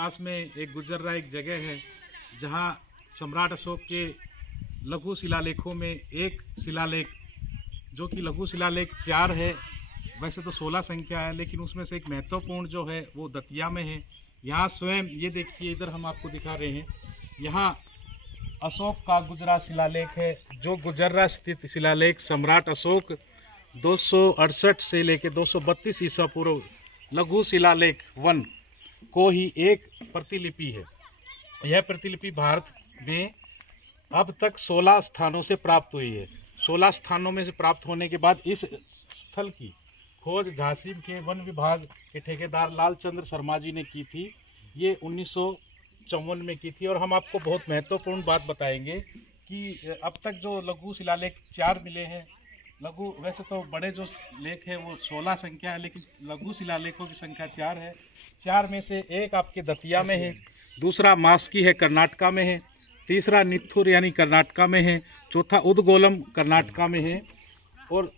पास में एक गुजर्रा एक जगह है जहाँ सम्राट अशोक के लघु शिलालेखों में एक शिलालेख, जो कि लघु शिलालेख 4 है, वैसे तो 16 संख्या है, लेकिन उसमें से एक महत्वपूर्ण जो है वो दतिया में है। यहाँ स्वयं ये देखिए, इधर हम आपको दिखा रहे हैं, यहाँ अशोक का गुजरा शिलालेख है, जो गुजर्रा स्थित शिलालेख सम्राट अशोक 268 से लेकर 232 ईसा पूर्व लघु शिलालेख 1 को ही एक प्रतिलिपि है। यह प्रतिलिपि भारत में अब तक 16 स्थानों से प्राप्त हुई है। 16 स्थानों में से प्राप्त होने के बाद इस स्थल की खोज झांसी के वन विभाग के ठेकेदार लालचंद्र शर्मा जी ने की थी। ये 1954 में की थी। और हम आपको बहुत महत्वपूर्ण बात बताएंगे कि अब तक जो लघु शिलालेख 4 मिले हैं, लघु वैसे तो बड़े जो लेख है वो 16 संख्या है, लेकिन लघु शिलालेखों की संख्या 4 है। 4 में से एक आपके दतिया में है, दूसरा मास्की है कर्नाटका में है, तीसरा नित्थुर यानी कर्नाटका में है, चौथा उदगोलम कर्नाटका में है। और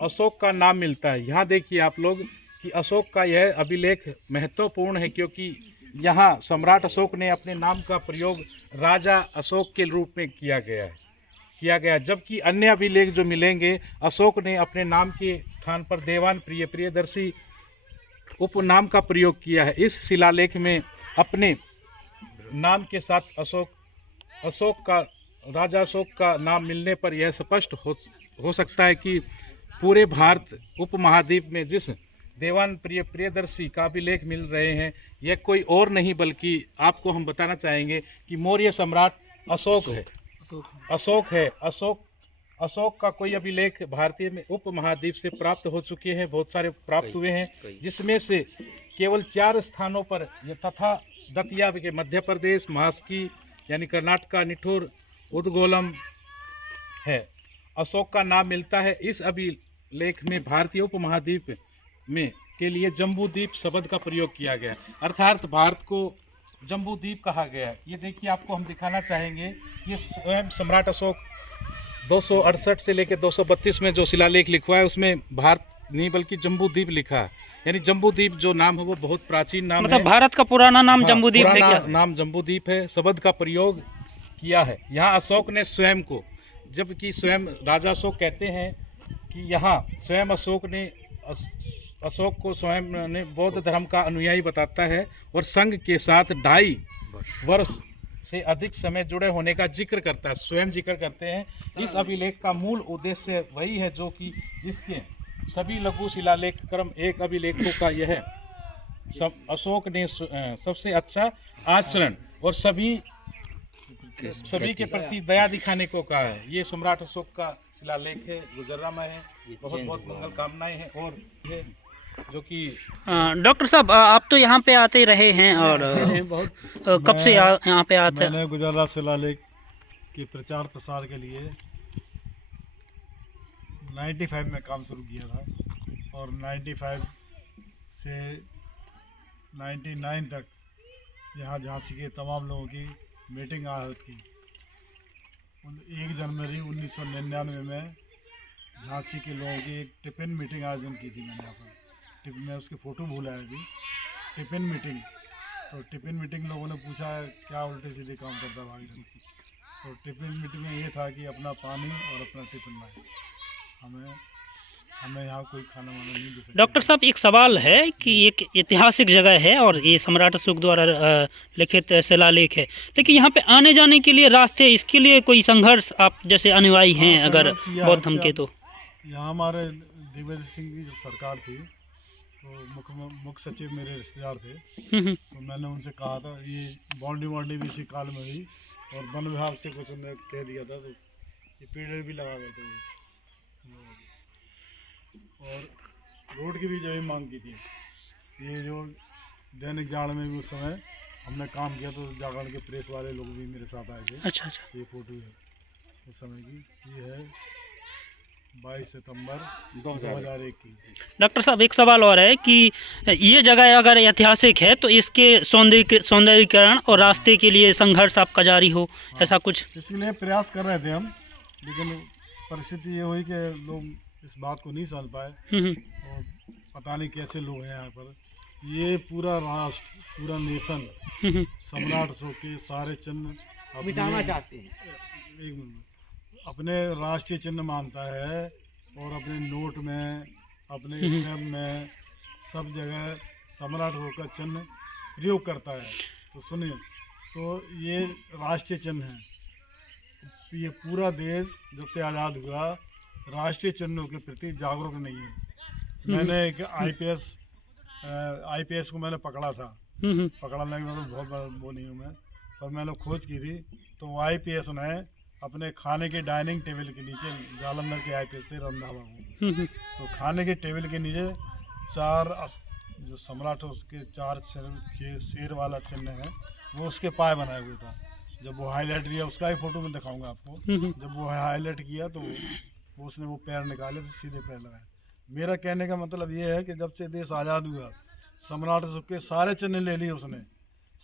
अशोक का नाम मिलता है। यहाँ देखिए आप लोग कि अशोक का यह अभिलेख महत्वपूर्ण है, क्योंकि यहाँ सम्राट अशोक ने अपने नाम का प्रयोग राजा अशोक के रूप में किया गया, जबकि अन्य अभिलेख जो मिलेंगे, अशोक ने अपने नाम के स्थान पर देवान प्रियदर्शी उपनाम का प्रयोग किया है। इस शिलालेख में अपने नाम के साथ राजा अशोक का नाम मिलने पर यह स्पष्ट हो सकता है कि पूरे भारत उपमहाद्वीप में जिस देवान प्रियदर्शी का अभिलेख मिल रहे हैं, यह कोई और नहीं बल्कि आपको हम बताना चाहेंगे कि मौर्य सम्राट अशोक है। अशोक का कोई अभिलेख भारतीय में उपमहाद्वीप से प्राप्त हो चुके हैं, बहुत सारे प्राप्त हुए हैं, जिसमें से केवल 4 स्थानों पर तथा दतिया के मध्य प्रदेश, मास्की यानी कर्नाटका, निठुर, उदगोलम है, अशोक का नाम मिलता है। इस अभिलेख में भारतीय उपमहाद्वीप में के लिए जम्बूद्वीप शब्द का प्रयोग किया गया, अर्थात भारत को जम्बूद्वीप कहा गया। ये देखिए, आपको हम दिखाना चाहेंगे, ये स्वयं सम्राट अशोक 268 से लेकर 232 में जो शिलालेख लिखवा है, उसमें भारत नहीं बल्कि जम्बूद्वीप लिखा है। यानी जम्बूद्वीप जो नाम है वो बहुत प्राचीन नाम है, भारत का पुराना नाम जम्बूद्वीप है क्या? नाम जम्बूद्वीप है, शब्द का प्रयोग किया है। यहाँ अशोक ने स्वयं को, जबकि स्वयं राजा अशोक कहते हैं कि यहाँ स्वयं अशोक को स्वयं ने बौद्ध धर्म का अनुयायी बताता है और संघ के साथ 2.5 वर्ष से अधिक समय जुड़े होने का जिक्र करता है, स्वयं जिक्र करते हैं। इस अभिलेख का मूल उद्देश्य वही है जो कि इसके सभी लघु शिलालेख क्रम 1 अभिलेखों का यह अशोक ने सबसे अच्छा आचरण और सभी के प्रति दया दिखाने को कहा है। ये सम्राट अशोक का शिलालेख है, गुजर्रा में है। बहुत बहुत मंगल कामनाएं हैं। और ये जो कि डॉक्टर साहब, आप तो यहाँ पे आते रहे हैं, और कब से यहाँ पे आते हैं? मैंने गुजर्रा शिलालेख के प्रचार प्रसार के लिए 95 में काम शुरू किया था, और 95 से 99 तक यहाँ झांसी के तमाम लोगों की मीटिंग आयोजित की। 1 जनवरी 1999 में झांसी के लोगों की एक टिफिन मीटिंग आयोजन की थी मैंने यहाँ पर। मैं उसके फ़ोटो भूला है अभी। टिफिन मीटिंग, तो टिफिन मीटिंग लोगों ने पूछा क्या उल्टे सीधे काम करता भागीरथ, तो टिफिन मीटिंग में ये था कि अपना पानी और अपना टिफिन लाए, हमें यहाँ कोई खाना वाना नहीं दे सकते। डॉक्टर साहब, एक सवाल है कि एक ऐतिहासिक जगह है और ये सम्राट अशोक द्वारा लिखित शिलालेख है, लेकिन यहाँ पे आने जाने के लिए रास्ते, इसके लिए कोई संघर्ष, आप जैसे अनुयायी हैं अगर बौद्ध धर्म के, तो यहाँ हमारे दिग्विजय सिंह की जब सरकार थी तो मुख्य सचिव मेरे रिश्तेदार थे, तो मैंने उनसे कहा था, ये बाउंड्री भी इसी काल में हुई, और वन विभाग से कुछ उन्होंने कह दिया था, तो ये पेड़ भी लगा गए थे, और रोड की भी जो मांग की थी। ये जो दैनिक जागरण में भी उस समय हमने काम किया, तो जागरण के प्रेस वाले लोग भी मेरे साथ आए थे। अच्छा। ये फोटो है उस समय की, ये है 22 सितंबर 2001 की। डॉक्टर साहब, एक सवाल और है कि ये जगह अगर ऐतिहासिक है तो इसके सौंदर्यीकरण और रास्ते के लिए संघर्ष आपका जारी हो, ऐसा कुछ? इसलिए प्रयास कर रहे थे हम, लेकिन परिस्थिति ये हुई कि लोग इस बात को नहीं समझ पाए, और पता नहीं कैसे लोग हैं यहाँ पर, ये पूरा राष्ट्र, पूरा नेशन सम्राट अशोक के सारे चिन्ह मिटाना चाहते हैं। एक मिनट, अपने राष्ट्रीय चिन्ह मानता है और अपने नोट में, अपने स्टैम्प में, सब जगह सम्राट अशोक का चिन्ह प्रयोग करता है। तो सुनिए, तो ये राष्ट्रीय चिन्ह है। ये पूरा देश जब से आज़ाद हुआ राष्ट्रीय चिन्हों के प्रति जागरूक नहीं है। मैंने एक आईपीएस को मैंने पकड़ा था, पकड़ने के मतलब बहुत बड़ा वो नहीं हूँ मैं, पर मैंने खोज की थी। तो वो आईपीएस ने अपने खाने के डाइनिंग टेबल के नीचे, जालंधर के आईपीएस थे रंधावा को, तो खाने के टेबल के नीचे जो सम्राट उसके 4 शेर वाला चिन्ह है वो उसके पाए बनाए हुए था। जब वो हाईलाइट किया, उसका ही फोटो मैं दिखाऊंगा आपको, जब वो हाईलाइट किया तो उसने वो पैर निकाले तो सीधे पैर लगाए। मेरा कहने का मतलब ये है कि जब से देश आज़ाद हुआ सम्राट अशोक के सारे चिन्ह ले लिए उसने,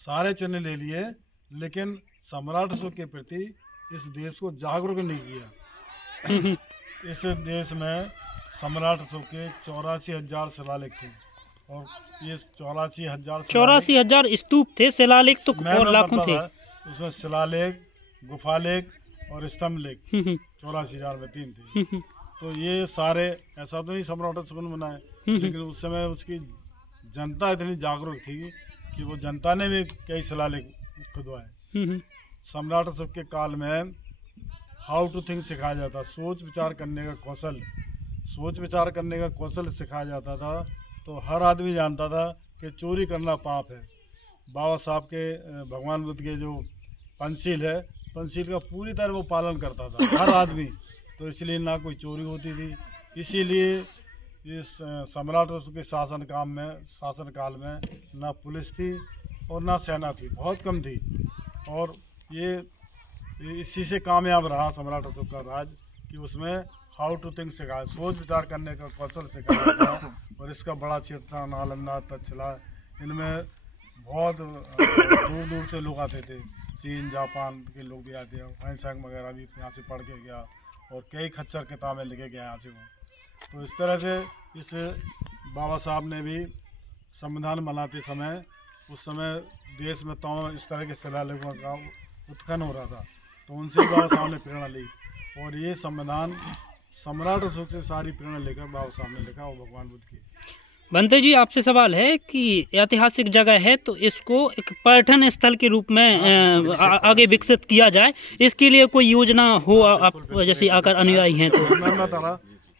सारे चिन्ह ले लिए, लेकिन सम्राट अशोक के प्रति इस देश को जागरूक नहीं किया। इस देश में सम्राट अशोक के 84,000 शिलालेख थे और ये 84,000 स्तूप थे, शिलालेख तो और लाखों थे। उसमें शिलालेख, गुफालेख और स्तंभ लेख 84,000 में 3 थे। तो ये सारे, ऐसा तो नहीं सम्राट अशोक ने बनाए, लेकिन उस समय उसकी जनता इतनी जागरूक थी कि वो जनता ने भी कई शिलालेख खुदवाए। सम्राट अशोक के काल में हाउ टू थिंक सिखाया जाता, सोच विचार करने का कौशल, सोच विचार करने का कौशल सिखाया जाता था। तो हर आदमी जानता था कि चोरी करना पाप है। बाबा साहब के, भगवान बुद्ध के जो पंचशील है, पंचशील का पूरी तरह वो पालन करता था हर आदमी। तो इसलिए ना कोई चोरी होती थी। इसीलिए इस सम्राट अशोक के शासनकाल में ना पुलिस थी और ना सेना थी, बहुत कम थी। और ये इसी से कामयाब रहा सम्राट अशोक का राज कि उसमें हाउ टू थिंक सिखाया, सोच विचार करने का कौशल सिखाया था। और इसका बड़ा क्षेत्र था, नालंदा, तक्षशिला, इनमें बहुत दूर दूर से लोग आते थे। चीन, जापान के लोग भी आते हैं। फाइनसैंग वगैरह भी यहाँ से पढ़ के गया और कई खच्चर किताबें लिखे गए यहाँ से वो। तो इस तरह से इस बाबा साहब ने भी संविधान बनाते समय, उस समय देश में तमाम इस तरह के शिलालेखों का उत्खनन हो रहा था, तो उनसे भी बाबा साहब ने प्रेरणा ली। और ये संविधान सम्राट अशोक से सारी प्रेरणा लेकर बाबा साहब ने लिखा और भगवान बुद्ध की। बनते जी, आपसे सवाल है कि ऐतिहासिक जगह है तो इसको एक पर्यटन स्थल के रूप में आगे विकसित किया जाए, इसके लिए कोई योजना हो आप जैसे आकर अनुयायी हैं तो? मैं बता रहा,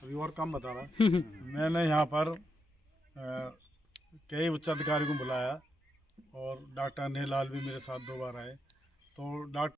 अभी और कम बता रहा। मैंने यहाँ पर कई उच्च अधिकारी को बुलाया और डॉक्टर अनिल लाल भी मेरे साथ 2 बार आए। तो डॉक्टर